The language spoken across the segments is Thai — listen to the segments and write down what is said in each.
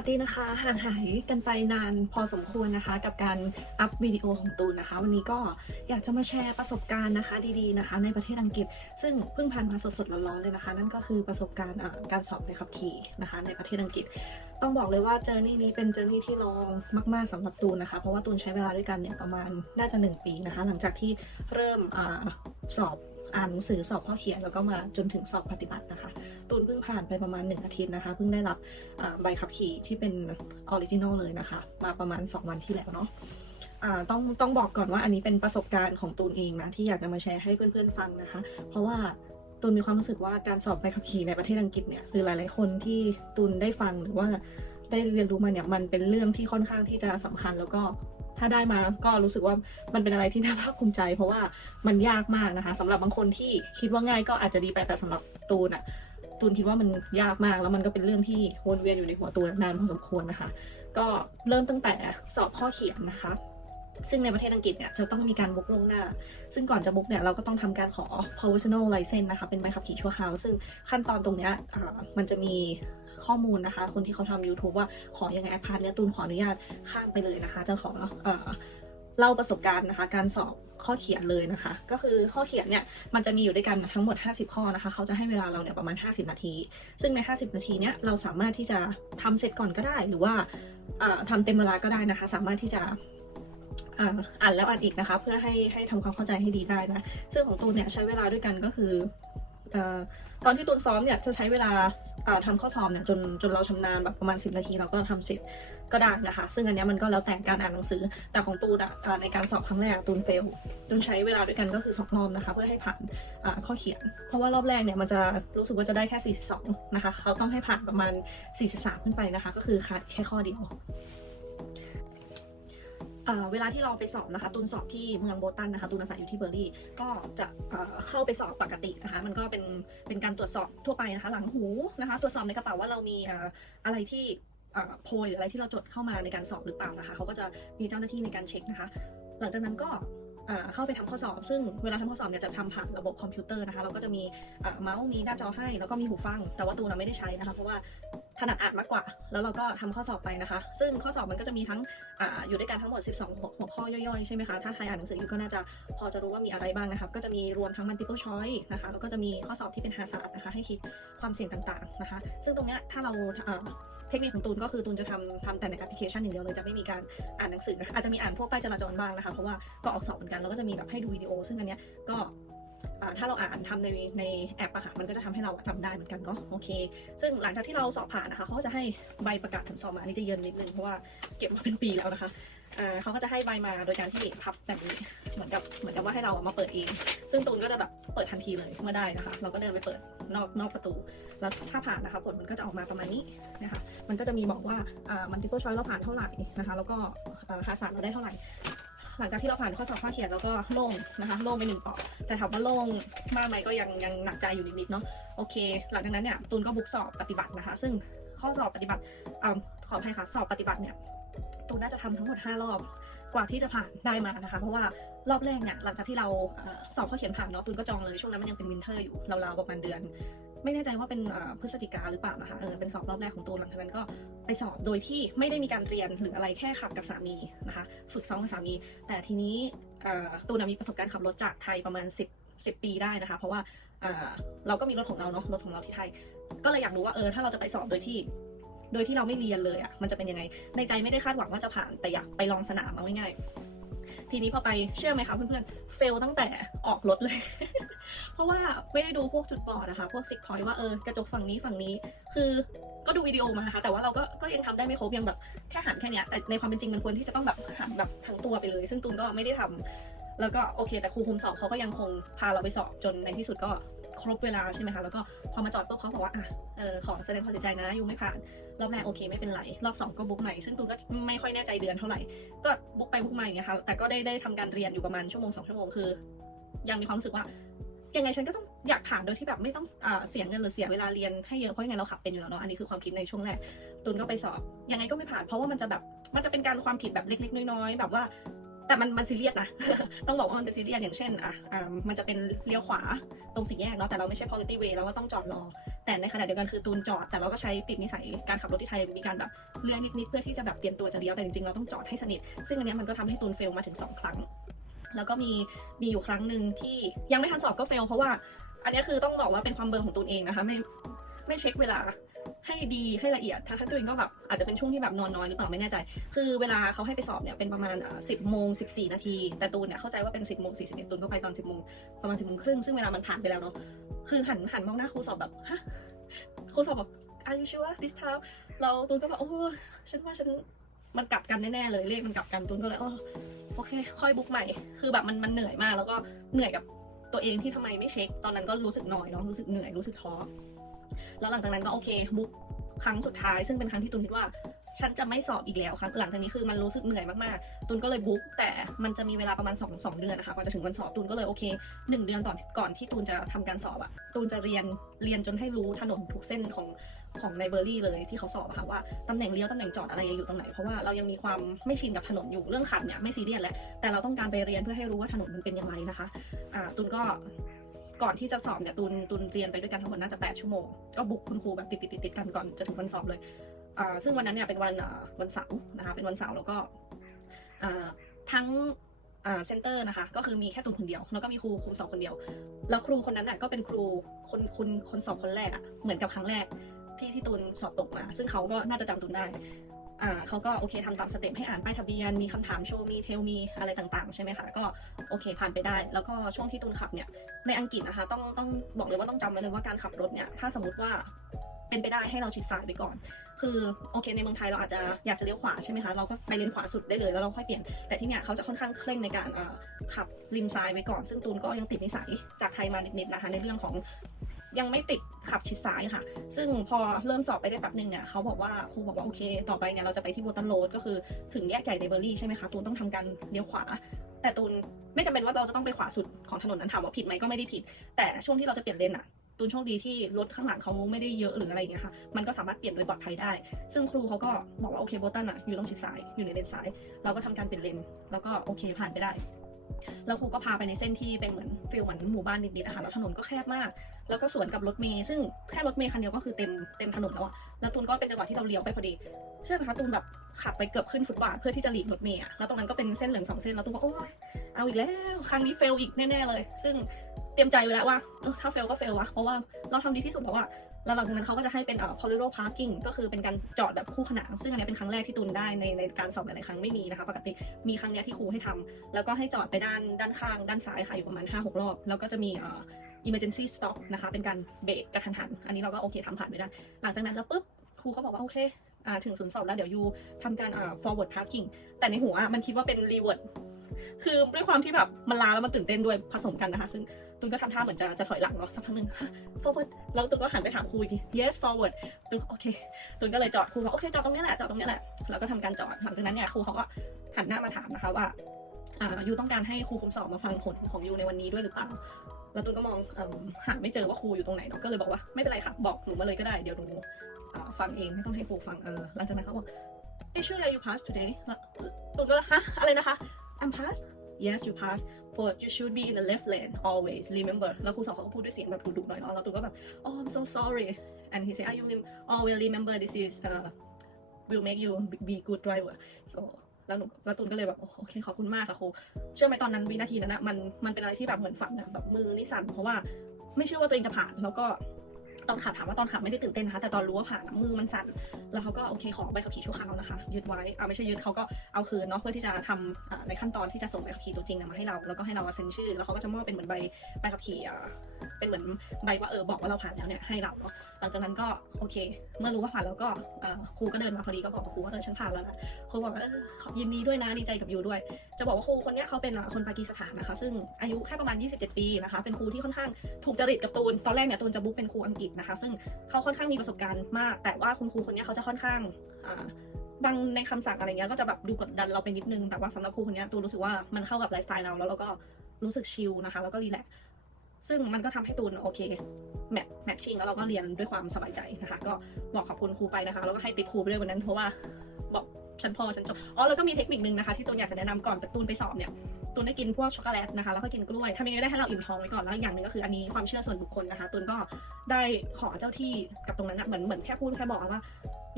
วัสดีนะคะ ห่างหายกันไปนานพอสมควรนะคะ กับการอัพวิดีโอของตูนนะคะ วันนี้ก็อยากจะมาแชร์ประสบการณ์นะคะ ดีๆนะคะ ในประเทศอังกฤษ ซึ่งเพิ่งผ่านมาสดๆร้อนๆเลยนะคะ นั่นก็คือประสบการณ์การสอบใบขับขี่นะคะ ในประเทศอังกฤษ ต้องบอกเลยว่าเจอร์นี่นี้เป็นเจอร์นี่ที่ลองมาก ๆสำหรับตูนนะคะ เพราะว่าตูนใช้เวลาด้วยกันเนี่ยประมาณน่าจะ 1 ปีนะคะ หลังจากที่เริ่มอสอบ อ่านหนังสือสอบข้อเขียนแล้วก็มาจนถึงสอบปฏิบัตินะคะตูนเพิ่งผ่านไปประมาณ 1 อาทิตย์นะคะ เพิ่งได้รับใบขับขี่ที่เป็นออริจินอลเลยนะคะ มาประมาณ 2 วันที่แล้วเนาะต้องต้องบอกก่อนว่าอันนี้เป็นประสบการณ์ของตูนเองนะที่อยากจะมาแชร์ให้เพื่อนๆฟังนะคะ เพราะว่าตูนมีความรู้สึกว่าการสอบใบขับขี่ในประเทศอังกฤษเนี่ยหรือหลายๆคนที่ตูนได้ฟังหรือว่าได้เรียนรู้มาเนี่ยมันเป็นเรื่องที่ค่อนข้างที่จะสำคัญแล้วก็ ถ้าได้มาก็รู้สึกว่ามันเป็นอะไรที่น่าภาคภูมิใจ เพราะว่ามันยากมากนะคะสำหรับบางคนที่คิดว่าง่ายก็อาจจะดีไปแต่สำหรับตูนอะตูนคิดว่ามันยากมากแล้วมันก็เป็นเรื่องที่วนเวียนอยู่ในหัวตูนนานพอสมควรนะคะ ก็เริ่มตั้งแต่สอบข้อเขียนนะคะ ซึ่งในประเทศอังกฤษเนี่ยจะต้องมีการบุกลงหน้า ซึ่งก่อนจะบุกเนี่ยเราก็ต้องทำการขอ provisional license นะคะเป็นใบขับขี่ชั่วคราว ซึ่งขั้นตอนตรงเนี้ยมันจะมี ข้อมูลนะคะ คนที่เขาทำ YouTube ว่าขออยังไงแอปพาร์ทเนี้ยตูนขออนุญาตข้ามไปเลยนะคะ จะขอเล่าประสบการณ์นะคะ การสอบข้อเขียนเลยนะคะ ก็คือข้อเขียนเนี่ยมันจะมีอยู่ด้วยกันทั้งหมด 50 ข้อนะคะ เขาจะให้เวลาเราเนี่ยประมาณ 50 นาที ซึ่งใน 50 นาทีเนี้ยเราสามารถที่จะทำเสร็จก่อนก็ได้ หรือว่าอ่าทำเต็มเวลาก็ได้นะคะ สามารถที่จะอ่านแล้วอ่านอีกนะคะ เพื่อให้ให้ทำความเข้าใจให้ดีได้นะ ซึ่งของตูนเนี่ยใช้เวลาด้วยกันก็คือ ตอนที่ตูนซ้อมเนี่ยจะใช้เวลาอ่าทำข้อสอบเนี่ยจนจนเราชำนาญแบบประมาณ 10 นาทีเราก็ทำเสร็จก็ได้นะคะ ซึ่งอันนี้มันก็แล้วแต่การอ่านหนังสือ แต่ของตูนอะในการสอบครั้งแรกตูนเฟลตูนใช้เวลาด้วยกันก็คือสองรอบนะคะ เพื่อให้ผ่านข้อเขียน เพราะว่ารอบแรกเนี่ยมันจะรู้สึกว่าจะได้แค่ 42 นะคะ เขาต้องให้ผ่านประมาณ 43 ขึ้นไปนะคะ ก็คือขาดแค่ข้อเดียว เวลาที่เราไปสอบนะคะตูนสอบที่เมืองโบตันนะคะตูนอาศัยอยู่ที่เบอร์ลี่ ก็จะเเข้าไปสอบปกตินะคะ มันก็เป็นเป็นการตรวจสอบทั่วไปนะคะ หลังหูนะคะ ตรวจสอบในกระเป๋าว่าเรามีอะไรที่โพยหรืออะไรที่เราจดเข้ามาในการสอบหรือเปล่านะคะ เขาก็จะมีเจ้าหน้าที่ในการเช็คนะคะ หลังจากนั้นก็เข้าไปทำข้อสอบ ซึ่งเวลาทำข้อสอบเนี่ยจะทำผ่านระบบคอมพิวเตอร์นะคะ เราก็จะมีเมาส์ มีหน้าจอให้ แล้วก็มีหูฟัง แต่ว่าตูนไม่ได้ใช้นะคะ เพราะว่า ถนัดอ่านมากกว่า แล้วเราก็ทำข้อสอบไปนะคะ ซึ่งข้อสอบมันก็จะมีทั้งออยู่ด้วยกันทั้งหมด 12 หัวข้อย่อยๆ ใช่ไหมคะ ถ้าใครอ่านหนังสืออยู่ก็น่าจะพอจะรู้ว่ามีอะไรบ้างนะคะ ก็จะมีรวมทั้ง multiple choice นะคะ แล้วก็จะมีข้อสอบที่เป็น hazard นะคะ ให้คิดความเสี่ยงต่างๆนะคะ ซึ่งตรงเนี้ยถ้าเราเทคนิคของตูนก็คือตูนจะทำทำแต่ในแอปพลิเคชันอย่างเดียวเลยจะไม่มีการอ่านหนังสือนะคะอาจจะมีอ่านพวกป้ายจราจรบ้างนะคะ เพราะว่าก็ออกสอบเหมือนกัน แล้วก็จะมีแบบให้ดูวิดีโอ ซึ่งอันเนี้ยก็ ถ้าเราอ่านทำในในแอปอะค่ะมันก็จะทำให้เราจำได้เหมือนกันเนาะโอเค ซึ่งหลังจากที่เราสอบผ่านนะคะเขาก็จะให้ใบประกาศผลสอบมาอันนี้จะเยินนิดนึงเพราะว่าเก็บมาเป็นปีแล้วนะคะเขาก็จะให้ใบมาโดยการที่พับแบบนี้เหมือนกับเหมือนกับว่าให้เรามาเปิดเอง ซึ่งตูนก็จะแบบเปิดทันทีเลยเมื่อได้นะคะ เราก็เดินไปเปิดนอกนอกประตู แล้วถ้าผ่านนะคะผลมันก็จะออกมาประมาณนี้นะคะ มันก็จะมีบอกว่าอ่า multiple choice เราผ่านเท่าไหร่นะคะ แล้วก็อ่าหาสารเราได้เท่าไหร่ หลังจากที่เราผ่านข้อสอบข้อเขียนแล้วก็โล่งนะคะโล่งไปหนึ่งปอกแต่ถามว่าโล่งมากไหมก็ยังยังหนักใจอยู่นิดๆเนาะโอเค หลังจากนั้นเนี่ยตูนก็บุกสอบปฏิบัตินะคะ ซึ่งข้อสอบปฏิบัติอขออภัยค่ะสอบปฏิบัติเนี่ยตูนน่าจะทำทั้งหมด 5 รอบกว่าที่จะผ่านได้มานะคะ เพราะว่ารอบแรกเนี่ยหลังจากที่เราสอบข้อเขียนผ่านเนาะตูนก็จองเลยช่วงนั้นมันยังเป็นวินเทอร์อยู่ราวๆประมาณเดือน ไม่แน่ใจว่าเป็นเอ่อพฤศจิกาหรือเปล่านะคะเออเป็นสอบรอบแรกของตูนหลังจากนั้นก็ไปสอบโดยที่ไม่ได้มีการเรียนหรืออะไรแค่ขับกับสามีนะคะ ฝึกซ้อมกับสามี แต่ทีนี้เอ่อตูนนะมีประสบการณ์ขับรถจากไทยประมาณ 10 10 ปีได้นะคะ เพราะว่าเอ่อเราก็มีรถของเราเนาะรถของเราที่ไทย ก็เลยอยากรู้ว่าเออถ้าเราจะไปสอบโดยที่ โดยที่เราไม่เรียนเลยอะ่ะมันจะเป็นยังไงในใจไม่ได้คาดหวังว่าจะผ่านแต่อยากไปลองสนามเอาง่ายๆ ทีนี้พอไปเชื่อไหมคะเพื่อนๆเฟลตั้งแต่ออกรถเลย เพราะว่าไม่ได้ดูพวกจุดบอดนะคะ พวกสิกพอยว่าเออกระจกฝั่งนี้ฝั่งนี้ คือก็ดูวิดีโอมานะคะแต่ว่าเราก็ก็ยังทำได้ไม่ครบยังแบบแค่หันแค่เนี้ยแต่ในความเป็นจริงมันควรที่จะต้องแบบหันแบบทั้งตัวไปเลย ซึ่งตูนก็ไม่ได้ทำแล้วก็โอเค แต่ครูคุมสอบเขาก็ยังคงพาเราไปสอบจนในที่สุดก็ ครบเวลาใช่ไหมคะ แล้วก็พอมาจอดปุ๊บเขาบอกว่าอะเออขอแสดงความเสียใจนะยูไม่ผ่าน รอบแรกโอเคไม่เป็นไร รอบสองก็บุ๊กใหม่ ซึ่งตูนก็ไม่ค่อยแน่ใจเดือนเท่าไหร่ ก็บุ๊กไปบุ๊กมาอย่างเงี้ยค่ะ แต่ก็ได้ได้ทำการเรียนอยู่ประมาณชั่วโมงสองชั่วโมงคือ ยังมีความรู้สึกว่ายังไงฉันก็ต้องอยากผ่านโดยที่แบบไม่ต้องอเสียเงินหรือเสียเวลาเรียนให้เยอะเพราะยังไงเราขับเป็นอยู่แล้วเนาะอันนี้คือความคิดในช่วงแรกตูนก็ไปสอบยังไงก็ไม่ผ่าน เพราะว่ามันจะแบบมันจะเป็นการความผิดแบบเล็กๆน้อยๆแบบว่า แต่มันมันซีเรียสนะ ต้องบอกว่ามันเป็นซีเรียสอย่างเช่นอะอ่ามันจะเป็นเลี้ยวขวาตรงสี่แยกเนาะ แต่เราไม่ใช่ quality way เราก็ต้องจอดรอ แต่ในขณะเดียวกันคือตูนจอด แต่เราก็ใช้ติดนิสัยการขับรถที่ไทยมีการแบบเลื่อนนิดๆเพื่อที่จะแบบเตรียมตัวจะเลี้ยว แต่จริงๆเราต้องจอดให้สนิท ซึ่งอันนี้มันก็ทำให้ตูนเฟลมาถึงสองครั้ง แล้วก็มีมีอยู่ครั้งหนึ่งที่ยังไม่ทันสอบก็เฟลเพราะว่า อันนี้คือต้องบอกว่าเป็นความเบอร์ของตูนเองนะคะไม่ไม่เช็คเวลา ให้ดีให้ละเอียดทั้งที่ตัวเองก็แบบอาจจะเป็นช่วงที่แบบนอนน้อยหรือเปล่าไม่แน่ใจ คือเวลาเขาให้ไปสอบเนี่ยเป็นประมาณสิบโมงสิบสี่นาที แต่ตูนเนี่ยเข้าใจว่าเป็นสิบโมงสี่สิบเอ็ดตูนก็ไปตอนสิบโมงประมาณสิบโมงครึ่งซึ่งเวลามันผ่านไปแล้วเนาะคือหันหันมองหน้าครูสอบแบบฮะครูสอบบอก are you sure this time เราตูนก็แบบโอ้ฉันว่าฉันมันกลับกันแน่ๆเลยเลขมันกลับกันตูนก็เลยโอ้โอเค ค่อยบุ๊กใหม่ คือแบบมันมันเหนื่อยมาก แล้วก็เหนื่อยกับตัวเองที่ทำไมไม่เช็ค ตอนนั้นก็รู้สึกหน่อยเนาะรู้สึกเหนื่อยรู้สึกท้อ แล้วหลังจากนั้นก็โอเคบุ๊กครั้งสุดท้าย ซึ่งเป็นครั้งที่ตูนคิดว่า ฉันจะไม่สอบอีกแล้วครับหลังจากนี้คือมันรู้สึกเหนื่อยมากๆตูนก็เลยบุ๊กแต่มันจะมีเวลาประมาณ2อสเดือนนะคะกว่าจะถึงวันสอบตูนก็เลยโอเคหนึ่งเดือนก่อนก่อนที่ตูนจะทำการสอบอะตูนจะเรียนเรียนจนให้รู้ถนนทุกเส้นของของในเบอร์รี่เลยที่เขาสอบค่ะว่าตำแหน่งเลี้ยวตำแหน่งจอดอะไรอยู่ตรงไหนเพราะว่าเรายังมีความไม่ชินกับถนนอยู่เรื่องขับเนี่ยไม่ซีเรียสแหละแต่เราต้องการไปเรียนเพื่อให้รู้ว่าถนนมันเป็นยังไงนะคะอ่าตูนก็ ก่อนที่จะสอบเนี่ยตูนตูนเรียนไปด้วยกันทั้งหมดน่าจะ8ชั่วโมง ก็บุกคุณครูแบบติดติดติดติดกันก่อนจะถึงวันสอบเลยอ่าซึ่งวันนั้นเนี่ยเป็นวันอ่าวันเสาร์นะคะเป็นวันเสาร์แล้วก็อ่าทั้งอ่าเซนเตอร์นะคะ ก็คือมีแค่ตุนคนเดียว แล้วก็มีครูครูสอบคนเดียว แล้วครูคนนั้นน่ะก็เป็นครูคนคนคนสอบคนแรกอะ่ะเหมือนกับครั้งแรกที่ที่ตูนสอบตกมา ซึ่งเขาก็น่าจะจำตูนได้ อ่าเขาก็โอเคทำตามสเต็ปให้อ่านป้ายทะเบียน มีคำถามโชว์มีเทลมีอะไรต่างๆ ใช่ไหมคะ ก็โอเคผ่านไปได้ แล้วก็ช่วงที่ตูนขับเนี่ยในอังกฤษนะคะต้องต้องบอกเลยว่าต้องจำไว้เลยว่าการขับรถเนี่ยถ้าสมมติว่าเป็นไปได้ให้เราชิดซ้ายไปก่อน คือโอเคในเมืองไทยเราอาจจะอยากจะเลี้ยวขวาใช่ไหมคะ เราก็ไปเลนขวาสุดได้เลยแล้วเราค่อยเปลี่ยน แต่ที่เนี่ยเขาจะค่อนข้างเคร่งในการขับริมซ้ายไว้ก่อน ซึ่งตูนก็ยังติดนิสัยจากไทยมานิดๆนะคะในเรื่องของ ยังไม่ติดขับชิดซ้ายค่ะ ซึ่งพอเริ่มสอบไปได้แป๊บนึงเนี่ยเขาบอกว่าครูบอกว่าโอเค ต่อไปเนี่ยเราจะไปที่โบตันโรดก็คือถึงแยกใหญ่เดเบอรี่ใช่ไหมคะตูนต้องทำการเลี้ยวขวา แต่ตูนไม่จำเป็นว่าเราจะต้องไปขวาสุดของถนนนั้นถามว่าผิดไหมก็ไม่ได้ผิด แต่ช่วงที่เราจะเปลี่ยนเลนอะตูนโชคดีที่รถข้างหลังเขาไม่ได้เยอะหรืออะไรเงี้ยค่ะ มันก็สามารถเปลี่ยนโดยปลอดภัยได้ ซึ่งครูเขาก็บอกว่าโอเคโบตันอะอยู่ตรงชิดซ้าย อยู่ในเลนซ้าย เราก็ทำการเปลี่ยนเลน แล้วก็โอเคผ่านไปได้ แล้วครูก็พาไปในเส้นที่เป็นเหมือนฟิลเหมือนหมู่บ้านนิดๆอะคะแล้วถนนก็แคบมาก แล้วก็สวนกับรถเมย์ซึ่งแค่รถเมย์คันเดียวก็คือเต็มเต็มถนนแล้วอะแล้วตูนก็เป็นจังหวะที่เราเลี้ยวไปพอดีเชื่อไหมคะตูนแบบขับไปเกือบขึ้นฟุตบาทเพื่อที่จะหลีกรถเมย์อะแล้วตรงนั้นก็เป็นเส้นเหลืองสองเส้นแล้วตูนก็โอ้ยเอาอีกแล้วครั้งนี้เฟลอีกแน่ๆเลย ซึ่ง ตรียมใจไว้แล้วว่าเออถ้าเฟลก็เฟลวะเพราะว่าเราทำดีที่สุดแล้วอะแล้วหลังจากนั้นเขาก็จะให้เป็นเอ่อ parallel parking ก็คือเป็นการจอดแบบคู่ขนานซึ่งอันนี้เป็นครั้งแรกที่ตูนได้ในในการสอบหลายๆครั้งไม่มีนะคะ ปกติมีครั้งนี้ที่ครูให้ทำแล้วก็ให้จอดไปด้านด้านข้าง ด้านซ้ายค่ะอยู่ประมาณ 5-6 รอบ แล้วก็จะมีเอ่อ emergency stop นะคะ เป็นการเบรกกระทันหัน อันนี้เราก็โอเคทำผ่านไปได้ หลังจากนั้นแล้วปุ๊บครูก็บอกว่าโอเคอ่าถึงศูนย์สอบแล้วเดี๋ยวยูทำการอ่า forward parking แต่ในหัวอะมันคิดว่าเป็น reward คือด้วยความที่แบบมันลาแล้วมันตื่นเต้นด้วยผสมกันนะคะ ซึ่ง ตุนก็ทำท่าเหมือนจะจะถอยหลังเนาะสักพักหนึ่ง forward แล้วตุนก็หันไปถามครูอีกที yes forward ตุนโอเคตุนก็เลยจอดครูบอกโอเคจอดตรงนี้แหละจอดตรงนี้แหละแล้วก็ทำการจอดหลังจากนั้นเนี่ยครูเขาก็หันหน้ามาถามนะคะว่าอ่ายูต้องการให้ครูคุมสอบมาฟังผลของยูในวันนี้ด้วยหรือเปล่า แล้วตุนก็มองอหาไม่เจอว่าครูอยู่ตรงไหนเนาะ ก็เลยบอกว่าไม่เป็นไรค่ะ บอกหนูมาเลยก็ได้ เดี๋ยวหนูฟังเองไม่ต้องให้ครูฟัง เออ หลังจากนั้นเขาบอก Hey, sure that you passed today แล้วตุนก็ฮะอะไรนะคะ I'm passed yes you pass but you should be in the left lane always remember แล้วครูสอนเขาก็พูดด้วยเสียงแบบดุๆหน่อยเนาะแล้วตุนก็แบบ oh I'm so sorry and he said I you rem- always remember this is uh will make you be good driver so แล้วหนูแล้วตูนก็เลยแบบโอโอเคขอบคุณมากค่ะครูเชื่อไหมตอนนั้นวินาทีนั้นนะมันมันเป็นอะไรที่แบบเหมือนฝันนะแบบมือนี่สั่นเพราะว่าไม่เชื่อว่าตัวเองจะผ่านแล้วก็ ตอนขับถามว่าตอนขับไม่ได้ตื่นเต้นนะคะแต่ตอนรู้ว่าผ่านมือมันสั่นแล้วเขาก็โอเคขอใบขับขี่ชั่วคราวนะคะยึดไว้เอาไม่ใช่ยึดเขาก็เอาคืนเนาะเพื่อที่จะทำอ่าในขั้นตอนที่จะส่งใบขับขี่ตัวจริงนะมาให้เราแล้วก็ให้เราเซ็นชื่อ แล้วเขาก็จะมอบเป็นเหมือนใบใบขับขี่อ่าเป็นเหมือนใบว่าเออบอกว่าเราผ่านแล้วเนี่ยให้เราเนาะหลังจากนั้นก็โอเค เมื่อรู้ว่าผ่านแล้วก็ครูก็เดินมาพอดีก็บอกกับครูว่าเออฉันผ่านแล้วนะครูบอกว่าเออยินดีด้วยนะดีใจกับยูด้วย จะบอกว่าครูคนเนี้ยเขาเป็นอ่าคนปากีสถานนะคะ ซึ่งอายุแค่ประมาณ 27 ปีนะคะ เป็นครูที่ค่อนข้างถูกจริตกับตูนตอนแรกเนี่ยตูนจะบุ๊กเป็นครูอังกฤษนะคะ ซึ่งเขาค่อนข้างมีประสบการณ์มาก แต่ว่าคุณครูคนนี้เขาจะค่อนข้างบางในคำสั่งอะไรเงี้ยก็จะแบบดูกดดันเราไปนิดนึง แต่ว่าสำหรับครูคนนี้ตูรู้สึกว่ามันเข้ากับไลฟ์สไตล์เราแล้วเราก็รู้สึกชิลนะคะ แล้วก็รีแลกซึ่งมันก็ทำให้ตูนโอเคแมทแมทชิ่งแล้วเราก็เรียนด้วยความสบายใจนะคะ ก็บอกขอบคุณครูไปนะคะ แล้วก็ให้ติ๊กครูไปด้วยวันนั้นเพราะว่าบอก ฉันพอฉันจบอ๋อแล้วก็มีเทคนิคนึงนะคะที่ตูนอยากจะแนะนำก่อนแต่ตูนไปสอบเนี่ยตูนได้กินพวกช็อกโกแลตนะคะแล้วก็กินกล้วยทำยังไงได้ให้เราอิ่มท้องไว้ก่อนแล้วอย่างหนึ่งก็คืออันนี้ความเชื่อส่วนบุคคลนะคะตูนก็ได้ขอเจ้าที่กับตรงนั้นนะเหมือนเหมือนแค่พูดแค่บอกว่า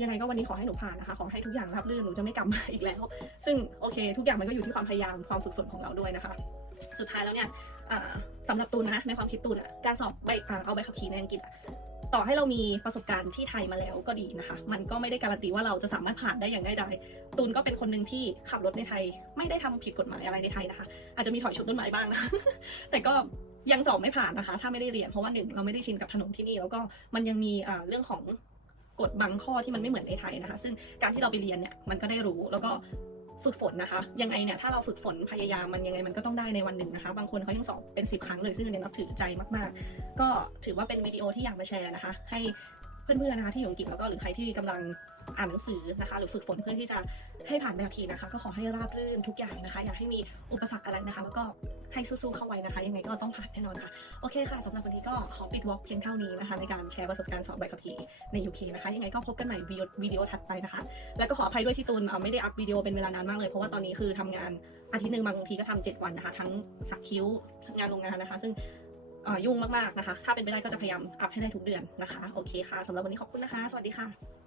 ยังไงก็วันนี้ขอให้หนูผ่านนะคะขอให้ทุกอย่างราบรื่นหนูจะไม่กลับมาอีกแล้ว ซึ่งโอเค ทุกอย่างมันก็อยู่ที่ความพยายามความฝึกฝนของเราด้วยนะคะ สุดท้ายแล้วเนี่ยสำหรับตูนนะในความคิดตูนอะการสอบใบเอาใบขับขี่ในอังกฤษอะ ต่อให้เรามีประสบการณ์ที่ไทยมาแล้วก็ดีนะคะ มันก็ไม่ได้การันตีว่าเราจะสามารถผ่านได้อย่างง่ายดายตูนก็เป็นคนหนึ่งที่ขับรถในไทย ไม่ได้ทำผิดกฎหมายอะไรในไทยนะคะ อาจจะมีถอยชนต้นไม้บ้างนะแต่ก็ยังสอบไม่ผ่านนะคะ ถ้าไม่ได้เรียนเพราะว่าหนึ่งเราไม่ได้ชินกับถนนที่นี่ แล้วก็มันยังมีเรื่องของกฎบางข้อที่มันไม่เหมือนในไทยนะคะ ซึ่งการที่เราไปเรียนเนี่ยมันก็ได้รู้แล้วก็ ฝึกฝนนะคะ ยังไงเนี่ยถ้าเราฝึกฝนพยายามมันยังไงมันก็ต้องได้ในวันหนึ่งนะคะ บางคนเขายังสอบเป็นสิบครั้งเลยซึ่งเนี่ยนับถือใจมากๆ ก็ถือว่าเป็นวิดีโอที่อยากมาแชร์นะคะ ให้เพื่อนๆนะคะที่อยู่อังกฤษแล้วก็หรือใครที่กำลัง อ่านหนังสือนะคะ หรือฝึกฝนเพื่อที่จะให้ผ่านแบบทีนะคะ ก็ขอให้ราบรื่นทุกอย่างนะคะ อย่าให้มีอุปสรรคอะไรนะคะ แล้วก็ให้สู้ๆเข้าไว้นะคะ ยังไงก็ต้องผ่านแน่นอนค่ะ โอเคค่ะสำหรับวันนี้ก็ขอปิดวอล์กเพียงเท่านี้นะคะ ในการแชร์ประสบการณ์สอบใบขับขี่ใน UK นะคะ ยังไงก็พบกันใหม่วิดีโอถัดไปนะคะ แล้วก็ขออภัยด้วยที่ตูนไม่ได้อัพวิดีโอเป็นเวลานานมากเลย เพราะว่าตอนนี้คือทำงานอาทิตย์หนึ่งบางทีก็ทำเจ็ดวันนะคะ ทั้งสักคิ้วงานโรงงานนะคะ ซึ่งยุ่งมากๆนะคะ ถ้าเป็นไปได้ก็จะพยายามอัพให้ได้ทุกเดือนนะคะ โอเคค่ะสำหรับวันนี้ขอบคุณนะคะ สวัสดีค่ะ